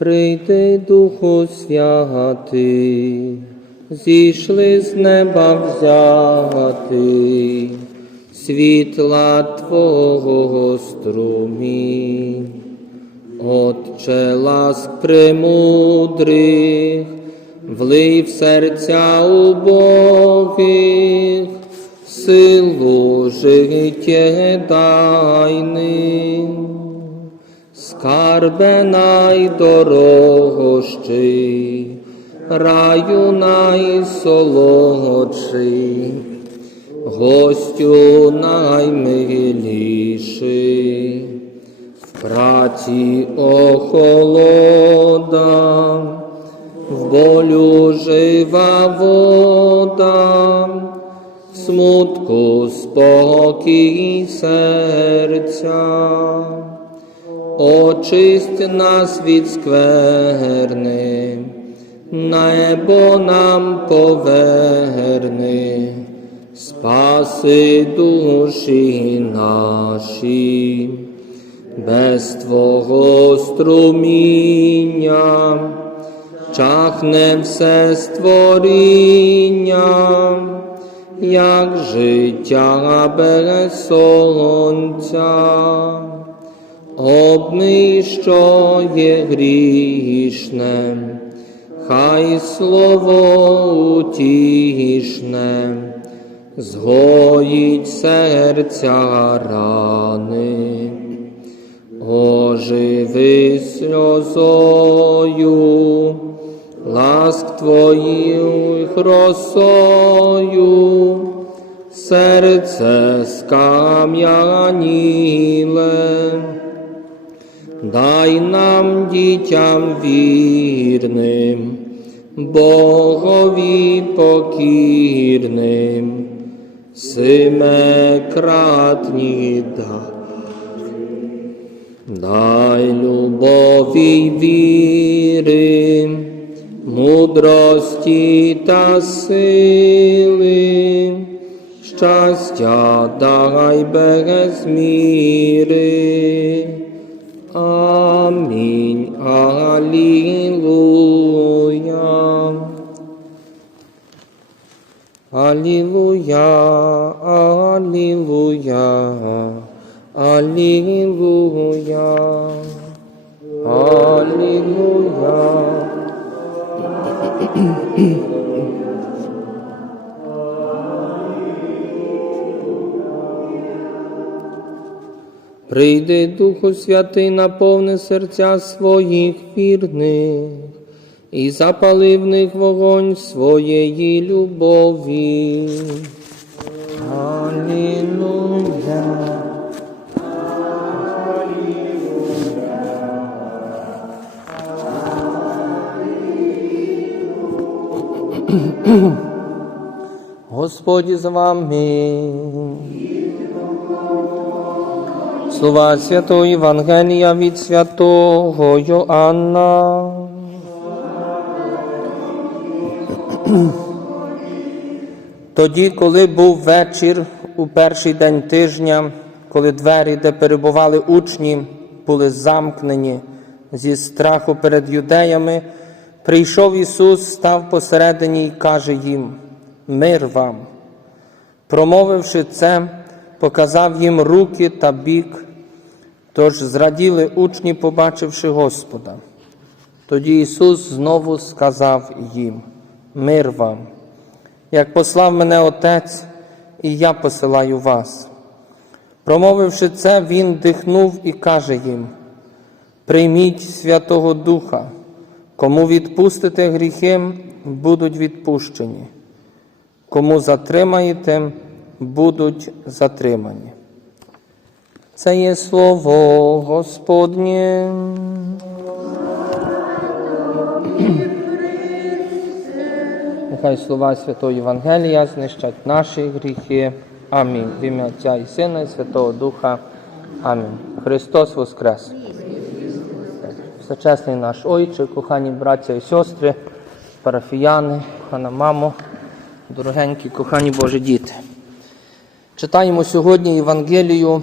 Прийди, Духу Святий, зійшли з неба взяти, світла Твого струмінь. Отче ласк премудрих, влий в серця убогих, силу життєдайним. Скарбе найдорогощий, раю найсолодший, гостю наймиліший, в праці охолода, в болю жива вода, смутку спокій серця. Очисть нас від скверни, небо нам поверни, спаси душі наші, без Твого струміння, чахне все створіння, як життя без сонця. Обмий, є грішне, хай слово утішне, згоїть серця рани, оживи сльозою, ласк твоїх росою, серце скам'яніле. Дай нам дітям вірним, Богові покірним, семикратні дай. Дай любові віри, мудрості та сили, щастя дай без міри. Амінь. Алілуя. Алілуя. Алілуя. Алілуя. Алілуя. Прийди, Духу Святий, наповни серця своїх вірних і запали в них вогонь своєї любові. Алілуя. Господь з вами. Слова Святого Євангелія від святого Йоанна. Тоді, коли був вечір у перший день тижня, коли двері, де перебували учні, були замкнені зі страху перед юдеями, прийшов Ісус, став посередині і каже їм: Мир вам. Промовивши це, показав їм руки та бік, тож зраділи учні, побачивши Господа. Тоді Ісус знову сказав їм: Мир вам, як послав мене Отець, і я посилаю вас. Промовивши це, Він дихнув і каже їм: Прийміть Святого Духа, кому відпустите гріхи, будуть відпущені, кому затримаєте, будуть затримані. Це є слово Господнє. Нехай слова Святого Євангелія знищать наші гріхи. Амінь. В ім'я Отця і Сина і Святого Духа. Амінь. Христос Воскрес. Всечесний наш Ойче, кохані браття і сестри, парафіяни, кохана мамо, дорогенькі, кохані Божі діти. Читаємо сьогодні Євангелію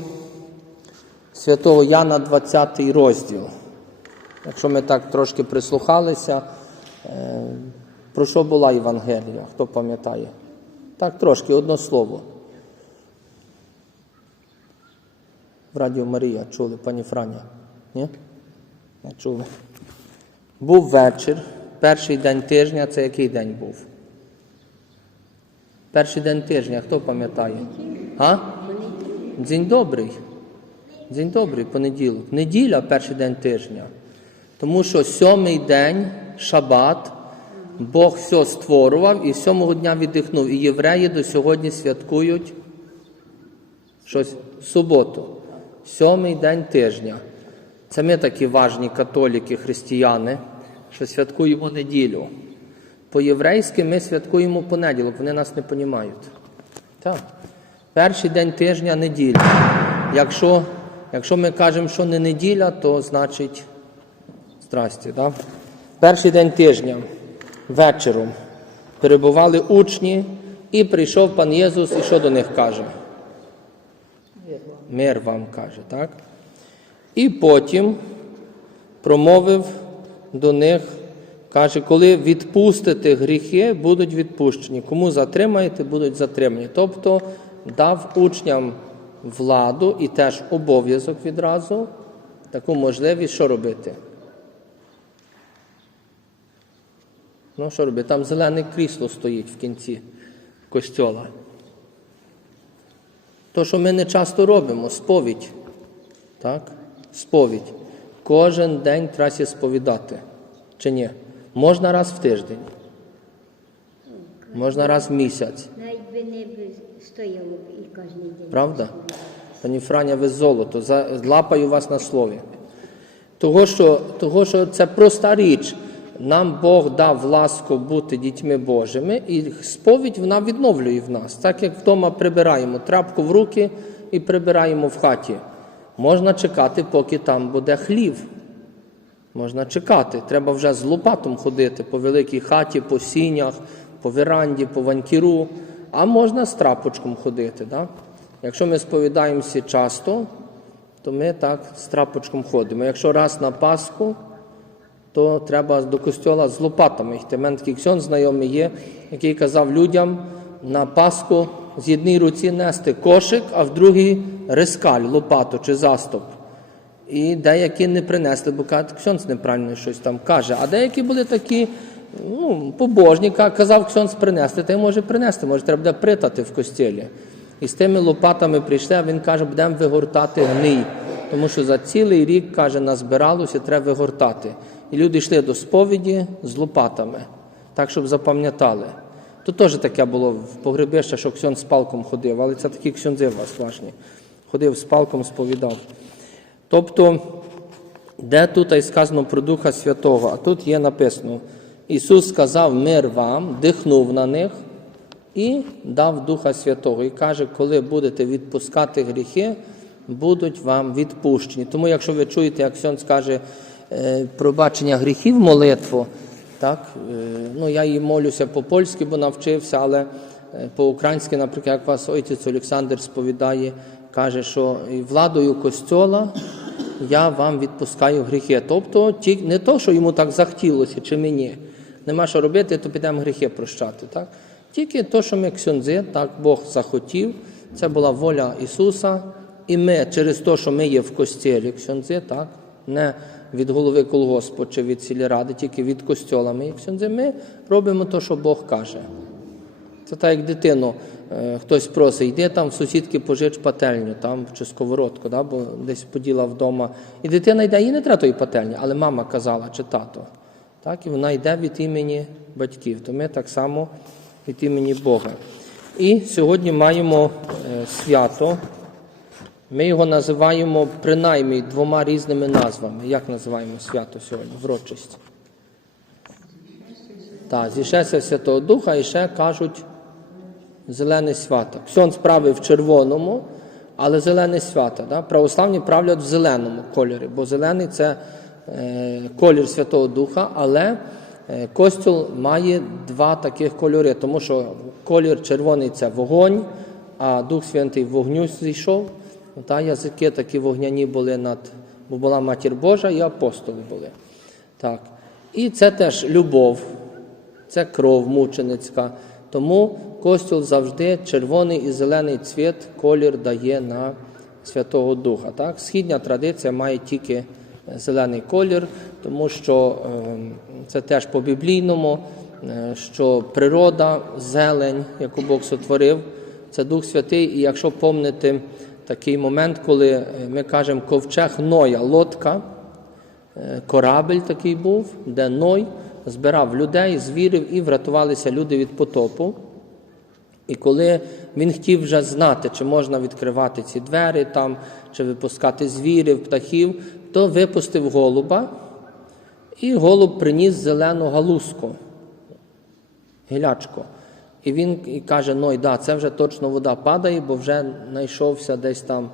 святого Яна, 20 розділ. Якщо ми так трошки прислухалися, е, про що була Євангелія? Хто пам'ятає? Так, трошки, одно слово. В Радіо Марія чули, пані Франя? Ні? Не чули. Був вечір, перший день тижня, це який день був? Перший день тижня, хто пам'ятає? А? День добрий. День добрий, понеділок. Неділя перший день тижня. Тому що сьомий день, шабат, Бог все створював і сьомого дня віддихнув. І євреї до сьогодні святкують щось суботу. Сьомий день тижня. Це ми такі важні католіки, християни, що святкуємо неділю. По-єврейськи ми святкуємо понеділок, вони нас не розуміють. Так. Перший день тижня неділя. Якщо, якщо ми кажемо, що не неділя, то значить здрасте, да? Перший день тижня вечором перебували учні, і прийшов пан Єсус, і що до них каже? Мир вам каже, так? І потім промовив до них, каже, коли відпустите гріхи, будуть відпущені. Кому затримаєте, будуть затримані. Тобто дав учням владу і теж обов'язок відразу, таку можливість, що робити. Ну, що робити? Там зелене крісло стоїть в кінці костьола. То, що ми не часто робимо, сповідь. Так? Сповідь. Кожен день треба сповідати. Чи ні? Можна раз в тиждень. Можна раз в місяць. Не стояло і кожен день. Правда? Пані Франя, ви золото. Лапаю вас на слові. Того що, того, що це проста річ. Нам Бог дав ласку бути дітьми Божими, і сповідь вона відновлює в нас. Так як вдома прибираємо трапку в руки і прибираємо в хаті. Можна чекати, поки там буде хлів. Можна чекати. Треба вже з лопатом ходити по великій хаті, по сінях, по веранді, по ванькіру. А можна з трапочком ходити. Да? Якщо ми сповідаємося часто, то ми так з трапочком ходимо. Якщо раз на Пасху, то треба до костьола з лопатами йти. У мене ксьон знайомий є, який казав людям на Пасху з одній руці нести кошик, а в другій рискаль, лопату чи заступ. І деякі не принесли, бо ксьонц неправильно щось там каже. А деякі були такі, ну, побожніка, казав ксьонц принести, та й може принести, може треба буде притати в костілі. І з тими лопатами прийшли, а він каже, будемо вигортати гній. Тому що за цілий рік, каже, назбиралося, треба вигортати. І люди йшли до сповіді з лопатами, так, щоб запам'ятали. То теж таке було в погребище, що ксьон з палком ходив, але це такі ксьонзи власні. Ходив з палком, сповідав. Тобто, де тут і сказано про Духа Святого, а тут є написано: Ісус сказав мир вам, дихнув на них і дав Духа Святого. І каже, коли будете відпускати гріхи, будуть вам відпущені. Тому, якщо ви чуєте, як Сьон скаже е, пробачення гріхів молитву, так, е, ну я її молюся по-польськи, бо навчився, але е, по-українськи, наприклад, як вас отець Олександр сповідає, каже, що владою Костьола я вам відпускаю гріхи. Тобто не то, що йому так захотілося, чи мені. Нема що робити, то підемо гріхи прощати. Так? Тільки то, що ми ксьонзи, так Бог захотів, це була воля Ісуса. І ми через те, що ми є в костілі ксьонзи, так, не від голови колгоспу чи від сільради, тільки від костьола ми є ксьонзи, ми робимо те, що Бог каже. Це так, як дитину, е, хтось просить, йди там в сусідки пожич пательню, там чи сковородку, да, бо десь поділа вдома. І дитина йде, їй не треба тої пательні, але мама казала чи тато. Так, і вона йде від імені батьків. То ми так само від імені Бога. І сьогодні маємо е, свято. Ми його називаємо принаймні двома різними назвами. Як називаємо свято сьогодні? Врочисть. Так, зійшеться Святого Духа і ще кажуть зелене свято. Ксьон справив в червоному, але зелене свято. Да? Православні правлять в зеленому кольорі, бо зелений це колір Святого Духа, але е, костюл має два таких кольори, тому що колір червоний це вогонь, а Дух Святий вогню зійшов. Та язики такі вогняні були над, бо була матір Божа і апостоли були. Так. І це теж любов, це кров мученицька. Тому костюл завжди червоний і зелений цвіт, колір дає на Святого Духа. Так? Східня традиція має тільки е, зелений колір, тому що е, це теж по-біблійному, е, що природа, зелень, яку Бог сотворив, це Дух Святий. І якщо помните такий момент, коли е, ми кажемо ковчег Ноя, лодка, Е, Корабель такий був, де Ной збирав людей, звірів і врятувалися люди від потопу. І коли він хотів вже знати, чи можна відкривати ці двері, там, чи випускати звірів, птахів, то випустив голуба, і голуб приніс зелену галузку, гілячко. І він і каже: Ной, да, це вже точно вода падає, бо вже знайшовся десь там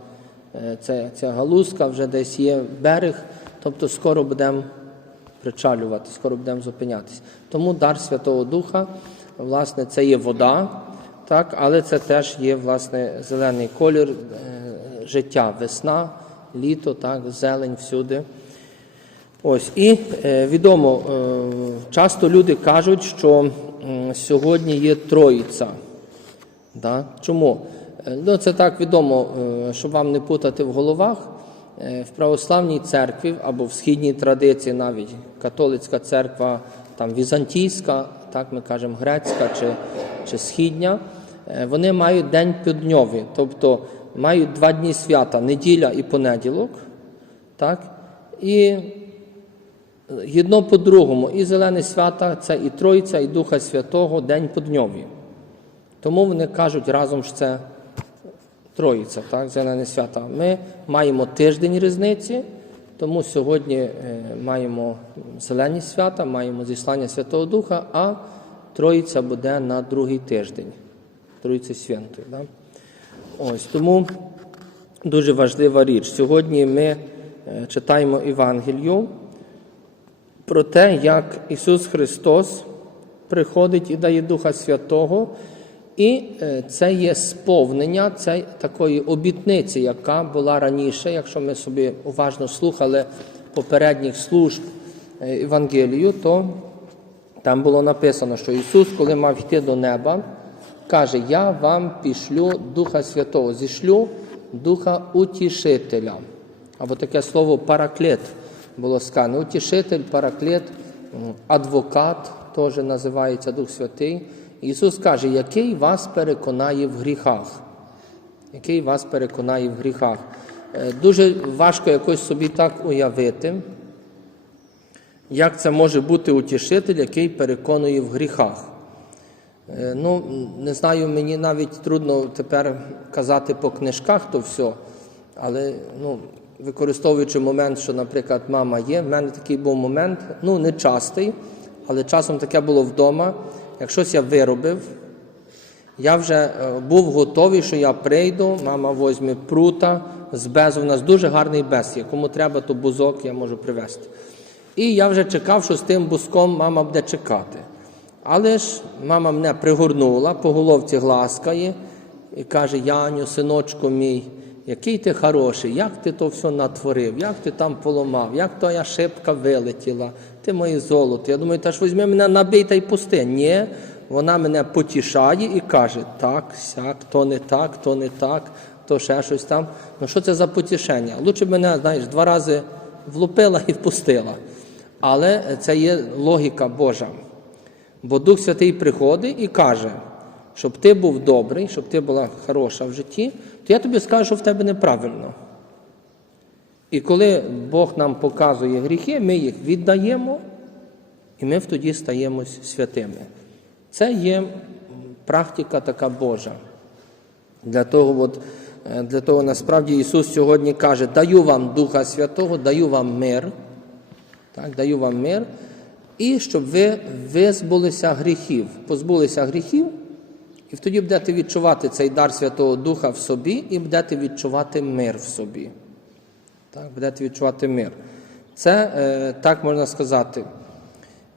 е, ця, ця галузка, вже десь є берег, тобто скоро будемо причалювати, скоро будемо зупинятися. Тому дар Святого Духа, власне, це є вода, так, але це теж є власне зелений колір е, життя, весна, літо, так, зелень всюди. Ось і е, відомо, е, часто люди кажуть, що сьогодні є Троїця. Да? Чому? Е, Ну, це так відомо, щоб вам не путати в головах. В православній церкві або в східній традиції, навіть католицька церква, там візантійська, так ми кажемо, грецька чи, чи східня, вони мають день піддньовий, тобто мають два дні свята неділя і понеділок. Так? І Єдно по-другому, і зелене свята це і Тройця, і Духа Святого день по дньові. Тому вони кажуть разом що це Троїця, так, зелене свята. Ми маємо тиждень різниці, тому сьогодні е, маємо зелені свята, маємо зіслання Святого Духа, а Троїця буде на другий тиждень, Троїці Святої. Да? Ось тому дуже важлива річ. Сьогодні ми е, читаємо Євангелію про те, як Ісус Христос приходить і дає Духа Святого, і е, це є сповнення це такої обітниці, яка була раніше, якщо ми собі уважно слухали попередніх служб е, Євангелію, то там було написано, що Ісус, коли мав йти до неба, каже: Я вам пішлю Духа Святого, зішлю Духа Утішителя. Або таке слово параклет було сказано. Утішитель, параклет, адвокат теж називається Дух Святий. Ісус каже, який вас переконає в гріхах. Який вас переконає в гріхах. Е, Дуже важко якось собі так уявити, як це може бути утішитель, який переконує в гріхах. Е, Ну, не знаю, мені навіть трудно тепер казати по книжках то все, але ну, використовуючи момент, що, наприклад, мама є, в мене такий був момент, ну не частий, але часом таке було вдома. Як щось я виробив, я вже е, був готовий, що я прийду, мама возьме прута з безу. У нас дуже гарний без є. Кому треба, то бузок я можу привезти. І я вже чекав, що з тим бузком мама буде чекати. Але ж мама мене пригорнула, по головці гласкає і каже: Яню, синочку мій, який ти хороший, як ти то все натворив, як ти там поламав, як твоя шибка вилетіла, ти моє золото. Я думаю, та ж візьми мене набий й пусти. Ні, вона мене потішає і каже, так, сяк, то не так, то не так, то ще щось там. Ну що це за потішення? Лучше б мене, знаєш, два рази влупила і впустила. Але це є логіка Божа. Бо Дух Святий приходить і каже, щоб ти був добрий, щоб ти була хороша в житті, то я тобі скажу, що в тебе неправильно. І коли Бог нам показує гріхи, ми їх віддаємо, і ми тоді стаємо святими. Це є практика така Божа. Для того, от, е, для того насправді Ісус сьогодні каже: даю вам Духа Святого, даю вам мир, так, даю вам мир, і щоб ви визбулися гріхів, позбулися гріхів, і тоді будете відчувати цей дар Святого Духа в собі і будете відчувати мир в собі. Так, будете відчувати мир. Це, е, так можна сказати.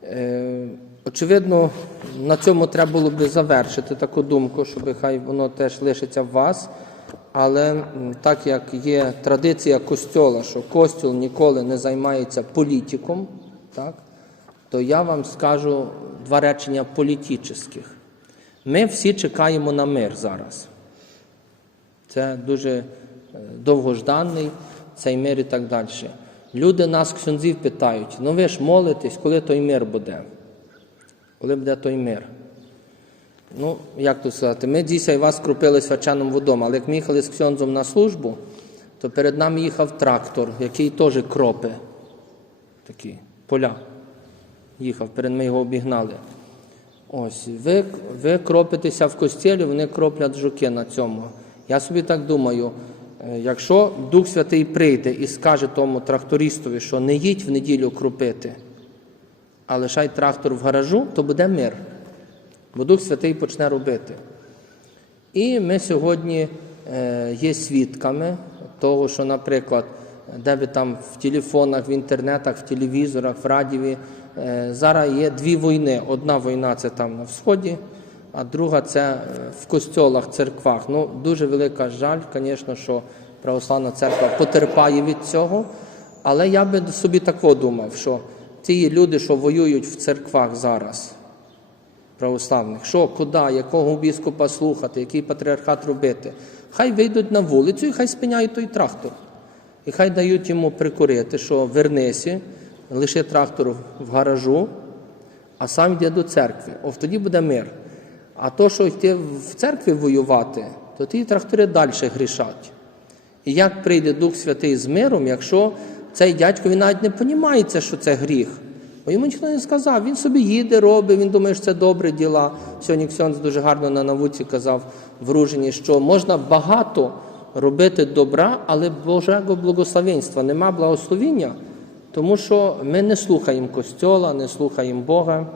Е, очевидно, на цьому треба було б завершити таку думку, щоб хай воно теж лишиться в вас. Але так як є традиція костьола, що костюл ніколи не займається політиком, так, то я вам скажу два речення політичних. Ми всі чекаємо на мир зараз. Це дуже е, довгожданий цей мир і так далі. Люди нас, ксюнзів, питають: ну ви ж молитесь, коли той мир буде? Коли буде той мир? Ну, як тут сказати, ми дійсно вас крупили свяченим водом, але як ми їхали з ксьонзом на службу, то перед нами їхав трактор, який теж кропи, такі поля. Їхав, перед ми його обігнали. Ось, ви, ви кропитеся в костілі, вони кроплять жуки на цьому. Я собі так думаю, е, якщо Дух Святий прийде і скаже тому трактористові, що не їдь в неділю кропити, а лишай трактор в гаражу, то буде мир. Бо Дух Святий почне робити. І ми сьогодні е, є свідками того, що, наприклад, де ви там в телефонах, в інтернетах, в телевізорах, в радіові, е, зараз є дві війни. Одна війна це там на Всході, а друга це е, в костьолах, церквах. Ну, дуже велика жаль, звісно, що православна церква потерпає від цього. Але я би собі тако думав, що ті люди, що воюють в церквах зараз, православних. Що, куди, якого біскупа слухати, який патріархат робити. Хай вийдуть на вулицю і хай спиняють той трактор. І хай дають йому прикурити, що вернися, лише трактор в гаражу, а сам йде до церкви. О, тоді буде мир. А то, що йти в церкві воювати, то ті трактори далі грішать. І як прийде Дух Святий з миром, якщо цей дядько він навіть не розуміє, що це гріх. Бо йому ніхто не сказав, він собі їде, робить, він думає, що це добре діла. Сьогодні Ксьонз дуже гарно на науці казав в Ружині, що можна багато робити добра, але Божого благословенства нема благословіння, тому що ми не слухаємо Костьола, не слухаємо Бога,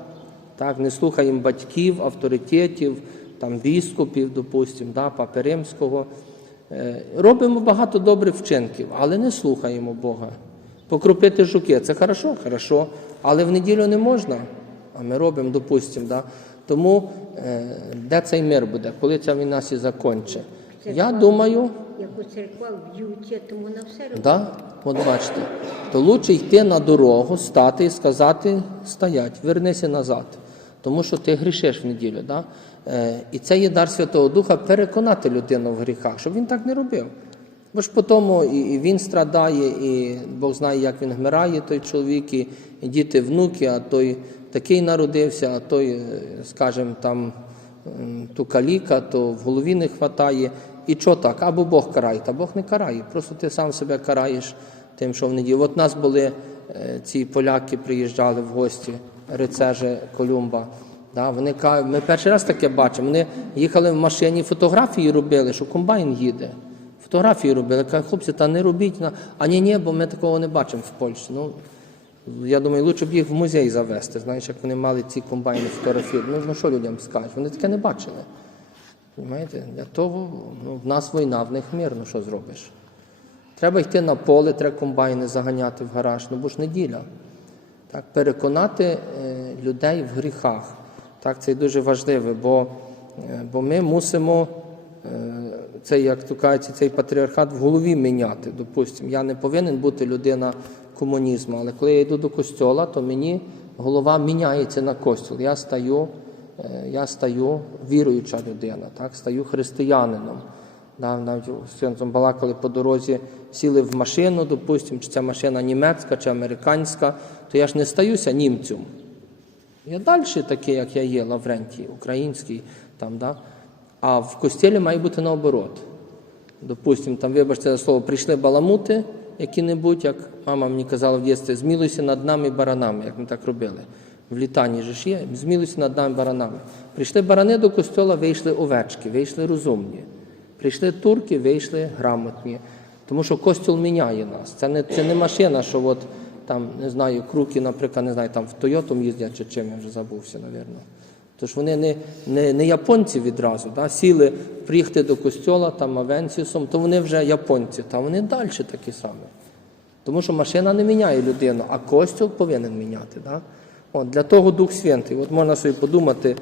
так, не слухаємо батьків, авторитетів, там, біскупів, допустимо, да, Папи Римського. Е, Робимо багато добрих вчинків, але не слухаємо Бога. Покропити жуки це хорошо, хорошо, але в неділю не можна. А ми робимо, допустимо. Да? Тому е, де цей мир буде, коли ця війна всі закінчить? Я думаю, Як у церквах б'ються, тому на все робить. да, от бачите, то лучше йти на дорогу, стати і сказати, стоять, вернися назад. Тому що ти грішиш в неділю. Да? Е, і це є дар Святого Духа переконати людину в гріхах, щоб він так не робив. Бо ж по тому і, і він страдає, і Бог знає, як він вмирає, той чоловік, і, діти, внуки, а той такий народився, а той, е, скажімо, там ту каліка, то в голові не вистачає. І що так? Або Бог карає, та Бог не карає. Просто ти сам себе караєш тим, що в неділю. От нас були е, ці поляки, приїжджали в гості, рицежі Колумба. Да, вони ми перший раз таке бачимо. Вони їхали в машині, фотографії робили, що комбайн їде. Фотографії робили. Кажуть, хлопці, та не робіть. А ні, ні, бо ми такого не бачимо в Польщі. Ну, я думаю, лучше б їх в музей завести. Знаєш, як вони мали ці комбайни фотографії. Ну, ну що людям скажуть? Вони таке не бачили. Понимаєте? Для того ну, в нас війна, в них мир, ну що зробиш? Треба йти на поле, треба комбайни заганяти в гараж, ну бо ж неділя. Так, переконати е, людей в гріхах. Так, це дуже важливо, бо, е, бо ми мусимо е, цей, як то кажуть, цей патріархат в голові міняти. Допустимо, я не повинен бути людина комунізму, але коли я йду до костьола, то мені голова міняється на костюл. Я стаю, я стаю віруюча людина, так, стаю християнином. Да, навіть з Сенцем балакали по дорозі, сіли в машину, допустимо, чи ця машина німецька чи американська, то я ж не стаюся німцем. Я далі такий, як я є, Лаврентій, український. Там, да? А в костілі має бути наоборот. Допустимо, там, вибачте за слово, прийшли баламути які-небудь, як мама мені казала в дитинстві, змілуйся над нами баранами, як ми так робили. В літанні же ж є, змілуйся над нами баранами. Прийшли барани до костьола, вийшли овечки, вийшли розумні. Прийшли турки, вийшли грамотні. Тому що костюл міняє нас. Це не, це не машина, що от там, не знаю, круки, наприклад, не знаю, там в Тойотом їздять чи чим, я вже забувся, напевно. Тож вони не, не, не японці відразу, да? сіли приїхати до костьола там Авенсіусом, то вони вже японці, та вони далі такі самі. Тому що машина не міняє людину, а костюл повинен міняти. Да? От, для того Дух Святий. От можна собі подумати,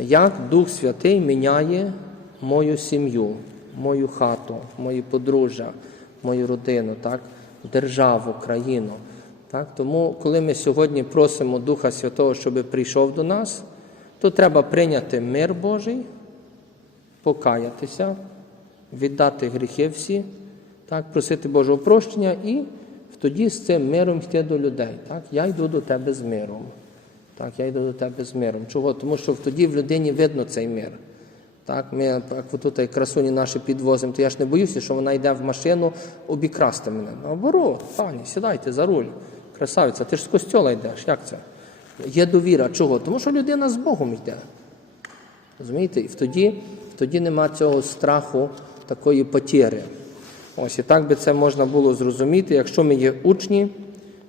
як Дух Святий міняє мою сім'ю, мою хату, мої подружжя, мою родину, так? державу, країну. Так? Тому, коли ми сьогодні просимо Духа Святого, щоб прийшов до нас, то треба прийняти мир Божий, покаятися, віддати гріхи всі, так, просити Божого прощення і тоді з цим миром йти до людей. Так? Я йду до тебе з миром. Так, я йду до тебе з миром. Чого? Тому що тоді в людині видно цей мир. Так, ми як тут красуні наші підвозимо, то я ж не боюся, що вона йде в машину обікрасти мене. Наоборот, пані, сідайте за руль. Красавиця, ти ж з костьола йдеш. Як це? Є довіра. Чого? Тому що людина з Богом йде. Розумієте? І тоді, тоді нема цього страху такої потєри. Ось і так би це можна було зрозуміти. Якщо ми є учні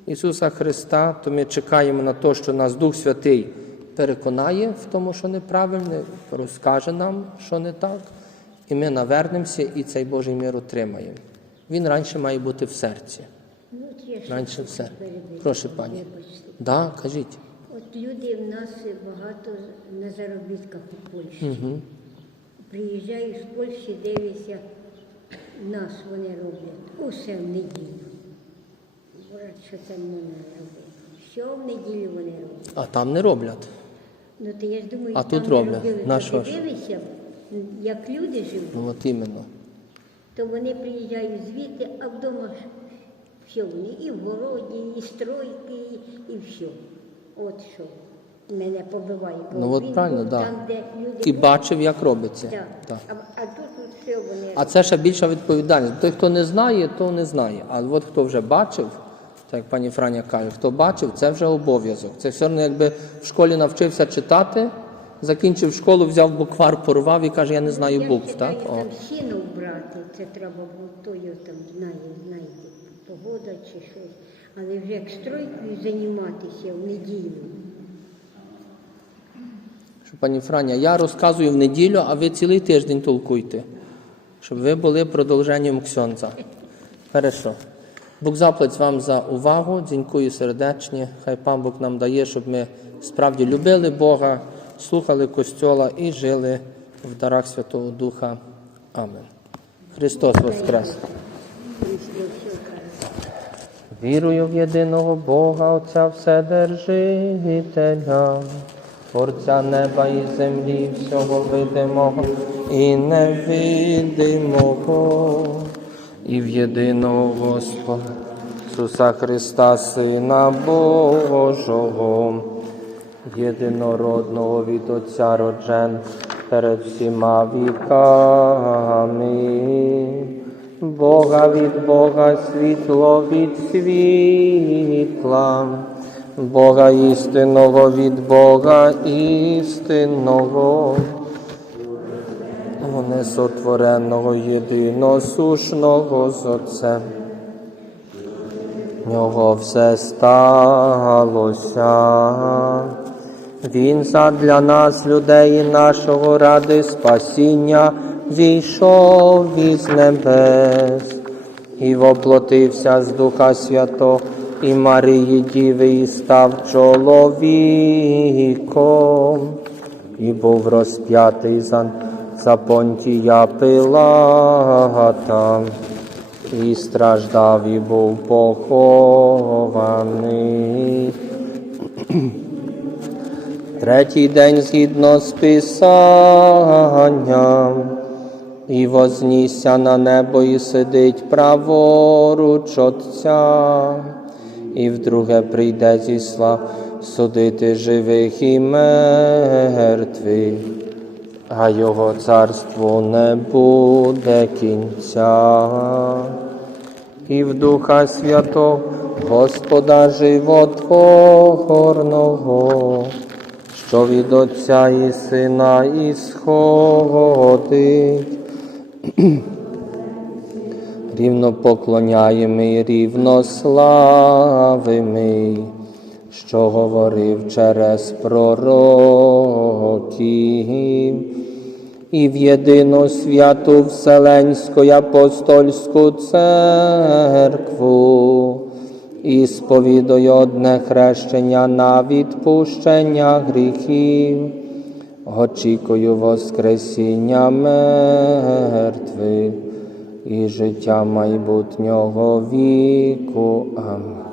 Ісуса Христа, то ми чекаємо на те, що нас Дух Святий переконає в тому, що неправильне, розкаже нам, що не так, і ми навернемося і цей Божий мир отримаємо. Він раніше має бути в серці. Ну, Раніше все. перебити. Прошу, пані. Да, кажіть. От люди в нас багато на заробітках у Польщі. Угу. Приїжджаєш з Польщі, дивишся, нас вони роблять усе в неділю. Боже, що це можна робити? Що в неділю вони роблять? А там не роблять. Ну то я ж думаю, А там тут роблять. На що ти ж? дивишся, як люди живуть, Ну от іменно. то вони приїжджають звідти, а вдома ж все вони і в городі, і стройки, і, і все. От що мене побиває. Бо Ну от він правильно, був да. там, де люди І були. бачив, як робиться. Так. Так. А, а тут от все вони А це ще більша відповідальність. Той, хто не знає, то не знає. А от хто вже бачив, так як пані Франя каже, хто бачив, це вже обов'язок. Це все одно, якби в школі навчився читати, закінчив школу, взяв буквар, порвав і каже, я не знаю Я букв. Так? О. Там сіно вбрати, це треба було тою там знає, знаєте, погода чи щось. Але вже як стройкою займатися в неділю. Що, пані Франя, я розказую в неділю, а ви цілий тиждень толкуйте, щоб ви були продовженням ксьонца. Хорошо. Бог заплатить вам за увагу, дзінькую сердечні. Хай пан Бог нам дає, щоб ми справді любили Бога, слухали Костьола і жили в дарах Святого Духа. Амен. Христос Воскрес! Вірую в єдиного Бога, Отця Вседержителя, Творця неба і землі, всього видимого і невидимого, і в єдиного Господа Ісуса Христа, Сина Божого, єдинородного від Отця роджен перед всіма віками. Бога від Бога, світло від світла, Бога істинного від Бога істинного, несотвореного єдиносушного з Отцем. В Нього все сталося. Він задля нас, людей нашого ради спасіння, зійшов із небес і воплотився з Духа Святого і Марії Діви і став чоловіком, і був розп'ятий за, за понтія Пилата, і страждав, і був похований. Третій день згідно з Писанням, і вознісся на небо, і сидить праворуч Отця, і вдруге прийде зі слав судити живих і мертвих, а його царству не буде кінця. І в Духа Святого Господа животворного, що від Отця і Сина ісходить. Рівно поклоняємо і рівно славимо, що говорив через пророків, і в єдину святу Вселенську апостольську церкву, і сповідую одне хрещення на відпущення гріхів, очікую Воскресіння мертвих і життя майбутнього віку. Амінь.